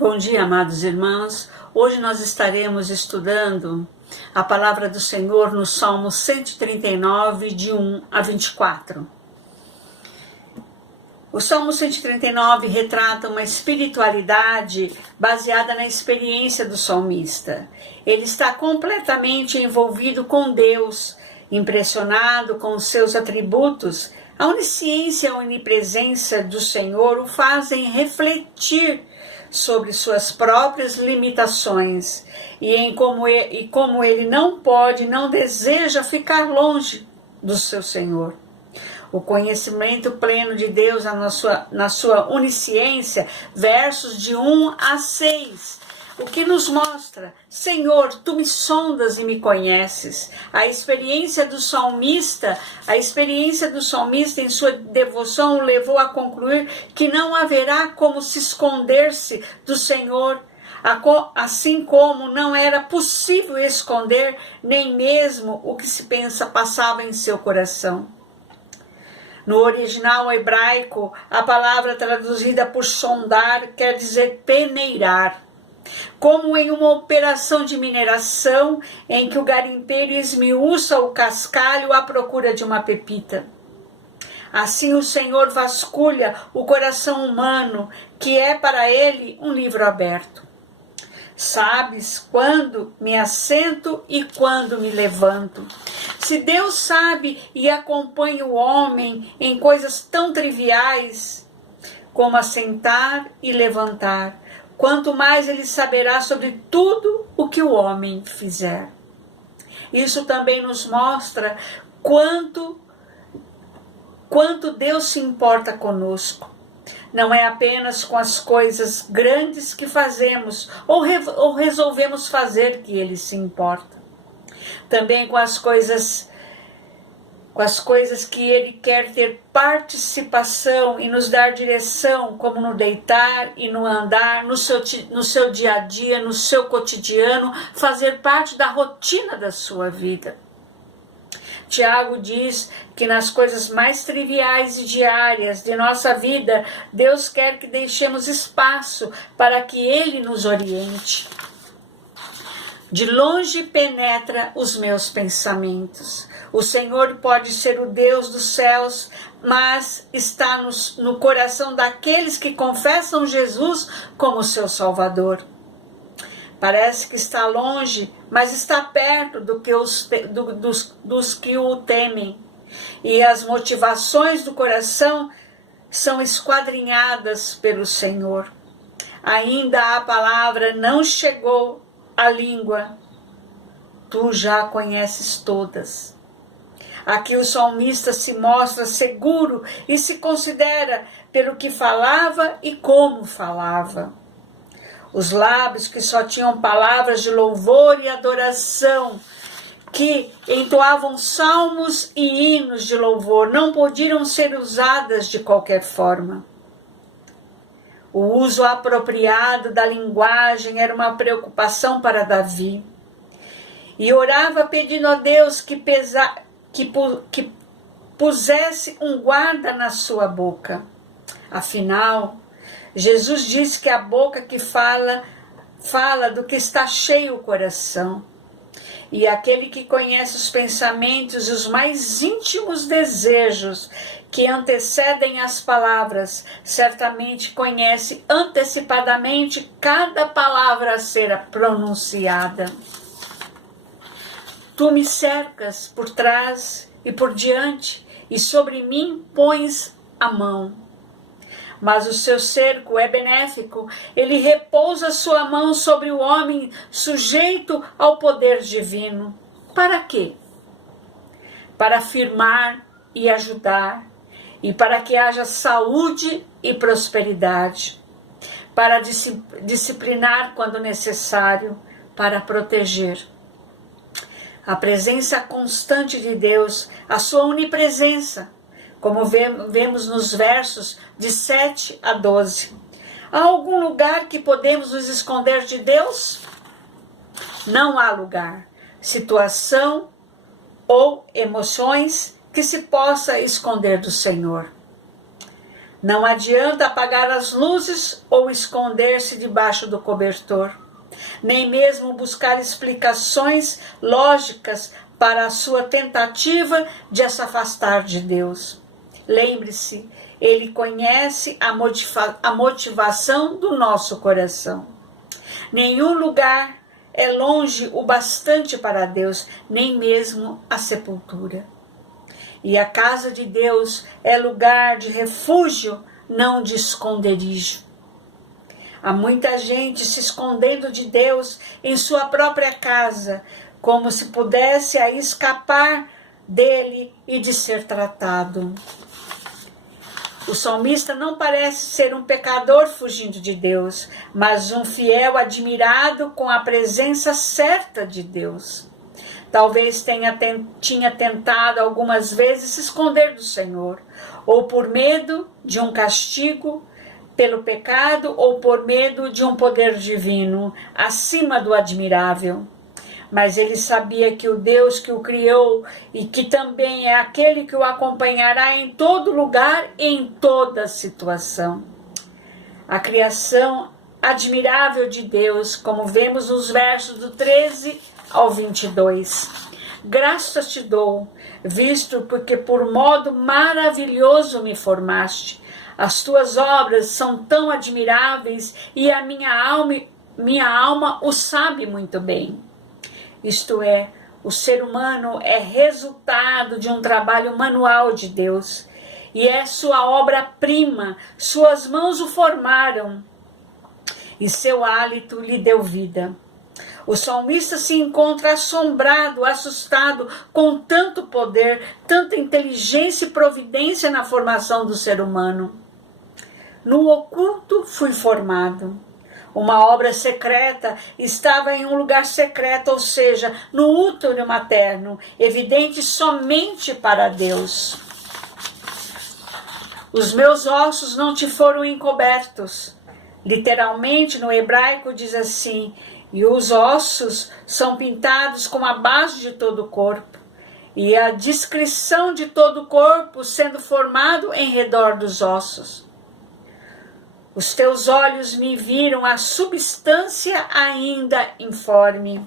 Bom dia, amados irmãos. Hoje nós estaremos estudando a palavra do Senhor no Salmo 139, de 1 a 24. O Salmo 139 retrata uma espiritualidade baseada na experiência do salmista. Ele está completamente envolvido com Deus, impressionado com os seus atributos. A onisciência e a onipresença do Senhor o fazem refletir sobre suas próprias limitações e como ele não pode, não deseja ficar longe do seu Senhor. O conhecimento pleno de Deus na sua onisciência, versos de 1 a 6, o que nos mostra: Senhor, Tu me sondas e me conheces. A experiência do salmista em sua devoção o levou a concluir que não haverá como se esconder-se do Senhor, assim como não era possível esconder nem mesmo o que se passava em seu coração. No original hebraico, a palavra traduzida por sondar quer dizer peneirar, como em uma operação de mineração em que o garimpeiro esmiuça o cascalho à procura de uma pepita. Assim o Senhor vasculha o coração humano, que é para ele um livro aberto. Sabes quando me assento e quando me levanto. Se Deus sabe e acompanha o homem em coisas tão triviais como assentar e levantar, quanto mais ele saberá sobre tudo o que o homem fizer. Isso também nos mostra quanto Deus se importa conosco. Não é apenas com as coisas grandes que fazemos ou resolvemos fazer que Ele se importa. Também com as coisas que Ele quer ter participação e nos dar direção, como no deitar e no andar, no seu dia a dia, no seu cotidiano, fazer parte da rotina da sua vida. Tiago diz que nas coisas mais triviais e diárias de nossa vida, Deus quer que deixemos espaço para que Ele nos oriente. De longe penetra os meus pensamentos. O Senhor pode ser o Deus dos céus, mas está no coração daqueles que confessam Jesus como seu Salvador. Parece que está longe, mas está perto dos que o temem. E as motivações do coração são esquadrinhadas pelo Senhor. Ainda a palavra não chegou à língua, tu já conheces todas. Aqui o salmista se mostra seguro e se considera pelo que falava e como falava. Os lábios que só tinham palavras de louvor e adoração, que entoavam salmos e hinos de louvor, não podiam ser usadas de qualquer forma. O uso apropriado da linguagem era uma preocupação para Davi. E orava pedindo a Deus que pusesse um guarda na sua boca. Afinal, Jesus disse que a boca que fala do que está cheio o coração. E aquele que conhece os pensamentos e os mais íntimos desejos que antecedem as palavras, certamente conhece antecipadamente cada palavra a ser pronunciada. Tu me cercas por trás e por diante, e sobre mim pões a mão. Mas o seu cerco é benéfico, ele repousa sua mão sobre o homem sujeito ao poder divino. Para quê? Para afirmar e ajudar, e para que haja saúde e prosperidade, para disciplinar quando necessário, para proteger. A presença constante de Deus, a sua onipresença, como vemos nos versos de 7 a 12. Há algum lugar que podemos nos esconder de Deus? Não há lugar, situação ou emoções que se possa esconder do Senhor. Não adianta apagar as luzes ou esconder-se debaixo do cobertor, nem mesmo buscar explicações lógicas para a sua tentativa de se afastar de Deus. Lembre-se, Ele conhece a motivação do nosso coração. Nenhum lugar é longe o bastante para Deus, nem mesmo a sepultura. E a casa de Deus é lugar de refúgio, não de esconderijo. Há muita gente se escondendo de Deus em sua própria casa, como se pudesse aí escapar dele e de ser tratado. O salmista não parece ser um pecador fugindo de Deus, mas um fiel admirado com a presença certa de Deus. Talvez tinha tentado algumas vezes se esconder do Senhor, ou por medo de um castigo pelo pecado, ou por medo de um poder divino, acima do admirável. Mas ele sabia que o Deus que o criou e que também é aquele que o acompanhará em todo lugar e em toda situação. A criação admirável de Deus, como vemos nos versos do 13 ao 22. Graças te dou, visto porque por modo maravilhoso me formaste. As tuas obras são tão admiráveis e a minha alma o sabe muito bem. Isto é, o ser humano é resultado de um trabalho manual de Deus e é sua obra-prima, suas mãos o formaram e seu hálito lhe deu vida. O salmista se encontra assombrado, assustado com tanto poder, tanta inteligência e providência na formação do ser humano. No oculto fui formado. Uma obra secreta estava em um lugar secreto, ou seja, no útero materno, evidente somente para Deus. Os meus ossos não te foram encobertos. Literalmente, no hebraico diz assim, e os ossos são pintados como a base de todo o corpo, e a descrição de todo o corpo sendo formado em redor dos ossos. Os teus olhos me viram a substância ainda informe.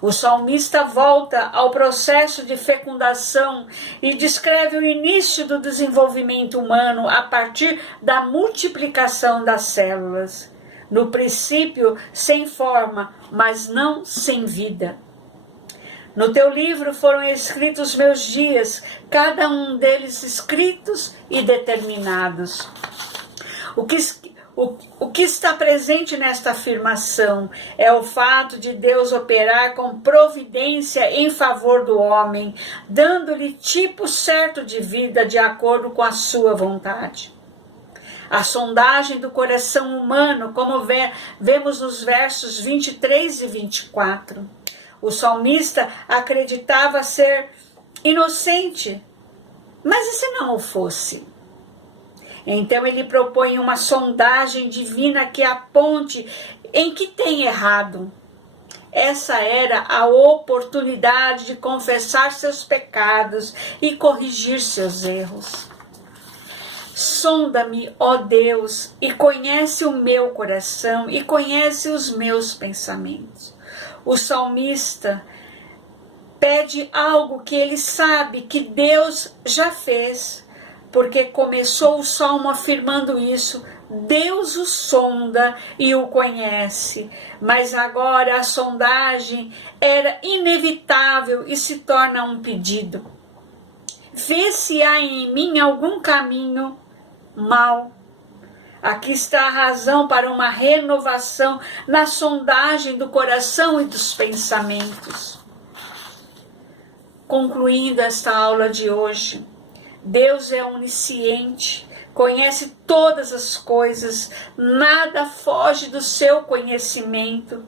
O salmista volta ao processo de fecundação e descreve o início do desenvolvimento humano a partir da multiplicação das células. No princípio, sem forma, mas não sem vida. No teu livro foram escritos meus dias, cada um deles escritos e determinados. O que está presente nesta afirmação é o fato de Deus operar com providência em favor do homem, dando-lhe tipo certo de vida de acordo com a sua vontade. A sondagem do coração humano, como vemos nos versos 23 e 24. O salmista acreditava ser inocente, mas e se não o fosse? Então ele propõe uma sondagem divina que aponte em que tem errado. Essa era a oportunidade de confessar seus pecados e corrigir seus erros. Sonda-me, ó Deus, e conhece o meu coração e conhece os meus pensamentos. O salmista pede algo que ele sabe que Deus já fez, porque começou o salmo afirmando isso. Deus o sonda e o conhece, mas agora a sondagem era inevitável e se torna um pedido. Vê se há em mim algum caminho mau. Aqui está a razão para uma renovação na sondagem do coração e dos pensamentos. Concluindo esta aula de hoje, Deus é onisciente, conhece todas as coisas, nada foge do seu conhecimento,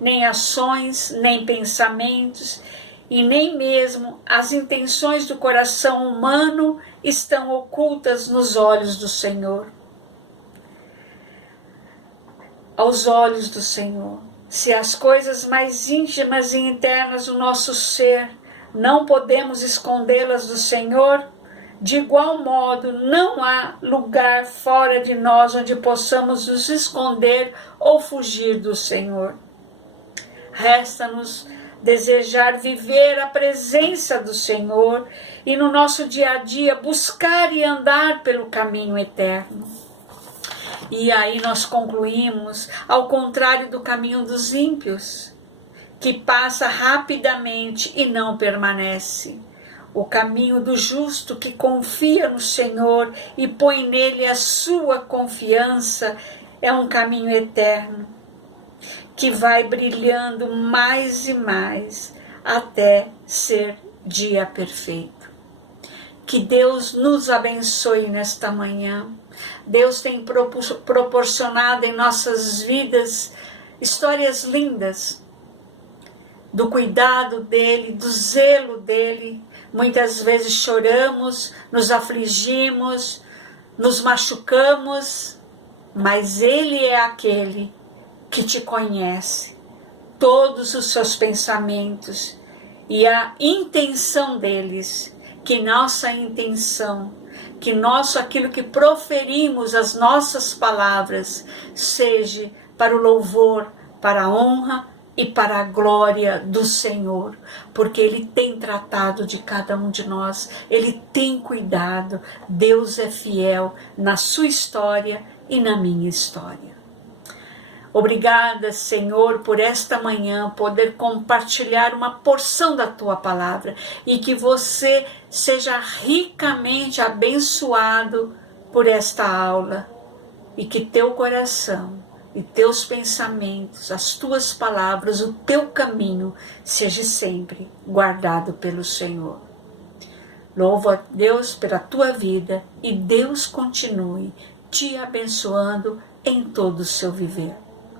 nem ações, nem pensamentos, e nem mesmo as intenções do coração humano estão ocultas nos olhos do Senhor. Aos olhos do Senhor, se as coisas mais íntimas e internas do nosso ser não podemos escondê-las do Senhor, De igual modo, não há lugar fora de nós onde possamos nos esconder ou fugir do Senhor. Resta-nos desejar viver a presença do Senhor e no nosso dia a dia buscar e andar pelo caminho eterno. E aí nós concluímos, ao contrário do caminho dos ímpios, que passa rapidamente e não permanece. O caminho do justo que confia no Senhor e põe nele a sua confiança é um caminho eterno, que vai brilhando mais e mais até ser dia perfeito. Que Deus nos abençoe nesta manhã. Deus tem proporcionado em nossas vidas histórias lindas, do cuidado dele, do zelo dele. Muitas vezes choramos, nos afligimos, nos machucamos, mas ele é aquele que te conhece, todos os seus pensamentos e a intenção deles, que nossa intenção, que aquilo que proferimos, as nossas palavras, seja para o louvor, para a honra e para a glória do Senhor, porque Ele tem tratado de cada um de nós, Ele tem cuidado. Deus é fiel na sua história e na minha história. Obrigada, Senhor, por esta manhã poder compartilhar uma porção da Tua palavra e que você seja ricamente abençoado por esta aula e que teu coração e teus pensamentos, as tuas palavras, o teu caminho seja sempre guardado pelo Senhor. Louvo a Deus pela tua vida e Deus continue te abençoando em todo o seu viver.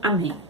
Amém.